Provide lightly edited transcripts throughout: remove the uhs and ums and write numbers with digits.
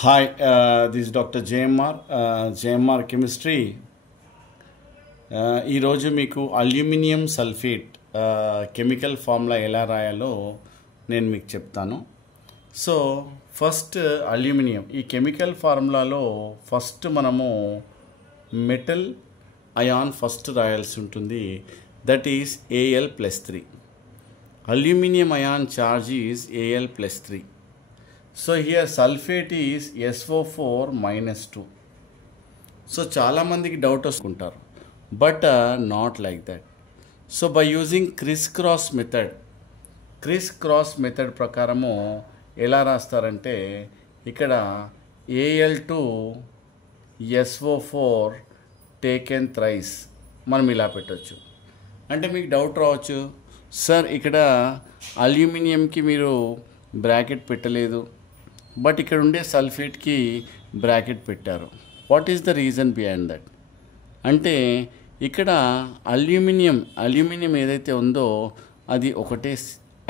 Hi, this is Dr. JMR Chemistry. ఈరోజు మీకు aluminium sulphate chemical formula ఎలా రాయాలో నేను మీకు చెప్తాను. సో ఫస్ట్ అల్యూమినియం ఈ కెమికల్ ఫార్ములాలో ఫస్ట్ మనము మెటల్ అయాన్ ఫస్ట్ రాయాల్సి ఉంటుంది. That is Al+3. Aluminium ion charge is Al+3. So here sulfate is SO4-2. So చాలా మందికి డౌట్ వస్తుంటారు, but not like that. So by using criss cross method ప్రకారము ఎలా రాస్తారంటే ఇక్కడ Al2SO4 టేకెన్ థ్రైస్ మనం ఇలా పెట్టవచ్చు. అంటే మీకు డౌట్ రావచ్చు, సార్ ఇక్కడ అల్యూమినియంకి మీరు బ్రాకెట్ పెట్టలేదు, బట్ ఇక్కడ ఉండే సల్ఫేట్కి బ్రాకెట్ పెట్టారు. What is the reason behind that? అంటే ఇక్కడ అల్యూమినియం ఏదైతే ఉందో అది ఒకటే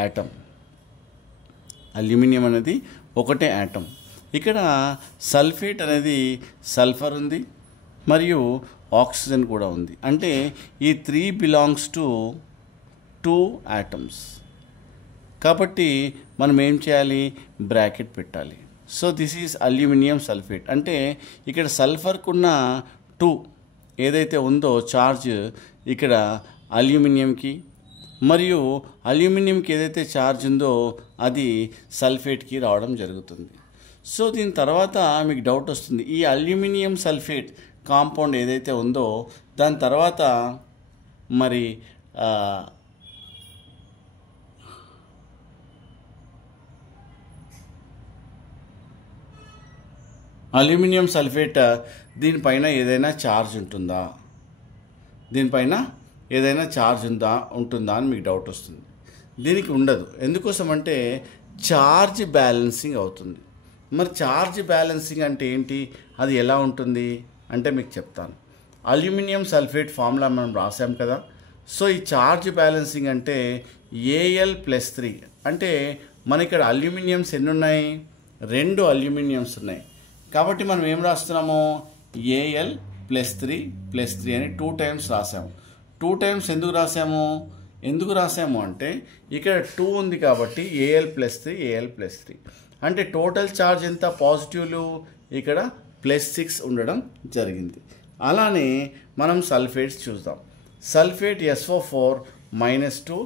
యాటమ్. అల్యూమినియం అనేది ఒకటే యాటమ్. ఇక్కడ సల్ఫేట్ అనేది సల్ఫర్ ఉంది మరియు ఆక్సిజన్ కూడా ఉంది. అంటే ఈ 3 బిలాంగ్స్ టు 2 యాటమ్స్. కాబట్టి మనం ఏం చేయాలి? బ్రాకెట్ పెట్టాలి. So this is aluminium sulphate. అంటే ఇక్కడ సల్ఫర్కున్న 2 ఏదైతే ఉందో చార్జ్ ఇక్కడ అల్యూమినియంకి, మరియు అల్యూమినియంకి ఏదైతే ఛార్జ్ ఉందో అది సల్ఫేట్కి రావడం జరుగుతుంది. సో దీని తర్వాత మీకు డౌట్ వస్తుంది, ఈ అల్యూమినియం సల్ఫేట్ కాంపౌండ్ ఏదైతే ఉందో దాని తర్వాత మరి అల్యూమినియం సల్ఫేట్ దీనిపైన ఏదైనా ఛార్జ్ ఉంటుందా, ఉంటుందా అని మీకు డౌట్ వస్తుంది. దీనికి ఉండదు. ఎందుకోసం అంటే ఛార్జ్ బ్యాలెన్సింగ్ అవుతుంది. మరి ఛార్జ్ బ్యాలెన్సింగ్ అంటే ఏంటి, అది ఎలా ఉంటుంది అంటే మీకు చెప్తాను. అల్యూమినియం సల్ఫేట్ ఫార్ములా మనం రాసాం కదా. సో ఈ ఛార్జ్ బ్యాలెన్సింగ్ అంటే Al+3. అంటే మన ఇక్కడ అల్యూమినియంస్ ఎన్ని ఉన్నాయి? 2 అల్యూమినియంస్ ఉన్నాయి. కాబట్టి మనం ఏం రాస్తున్నాము? Al+3 అని 2 టైమ్స్ రాసాము. 2 టైమ్స్ ఎందుకు రాసాము అంటే ఇక్కడ 2 ఉంది కాబట్టి Al+3. అంటే టోటల్ ఛార్జ్ ఎంత? పాజిటివ్లు ఇక్కడ +6 ఉండడం జరిగింది. అలానే మనం సల్ఫేట్స్ చూద్దాం. Sulphate SO4-2,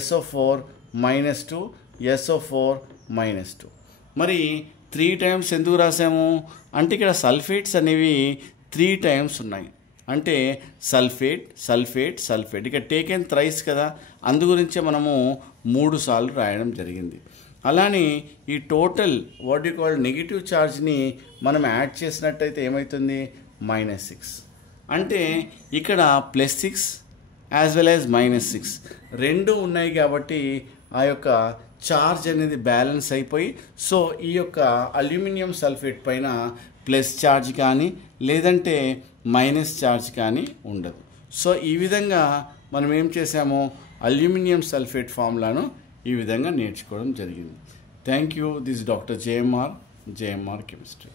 SO4-2. మరి 3 టైమ్స్ ఎందుకు రాసాము అంటే ఇక్కడ సల్ఫేట్స్ అనేవి 3 టైమ్స్ ఉన్నాయి. అంటే సల్ఫేట్ ఇక్కడ టేకెన్ థ్రైస్ కదా, అందు గురించే మనము 3 సార్లు రాయడం జరిగింది. అలానే ఈ టోటల్ నెగిటివ్ ఛార్జ్ని మనం యాడ్ చేసినట్టయితే ఏమవుతుంది? -6. అంటే ఇక్కడ +6 యాజ్ వెల్ యాజ్ -6 రెండు ఉన్నాయి కాబట్టి ఆ యొక్క ఛార్జ్ అనేది బ్యాలెన్స్ అయిపోయి, సో ఈ యొక్క అల్యూమినియం సల్ఫేట్ పైన ప్లస్ ఛార్జ్ కానీ లేదంటే మైనస్ ఛార్జ్ కానీ ఉండదు. సో ఈ విధంగా మనం ఏం చేసాము? అల్యూమినియం సల్ఫేట్ ఫార్ములాను ఈ విధంగా నేర్చుకోవడం జరిగింది. Thank you. This doctor JMR Chemistry.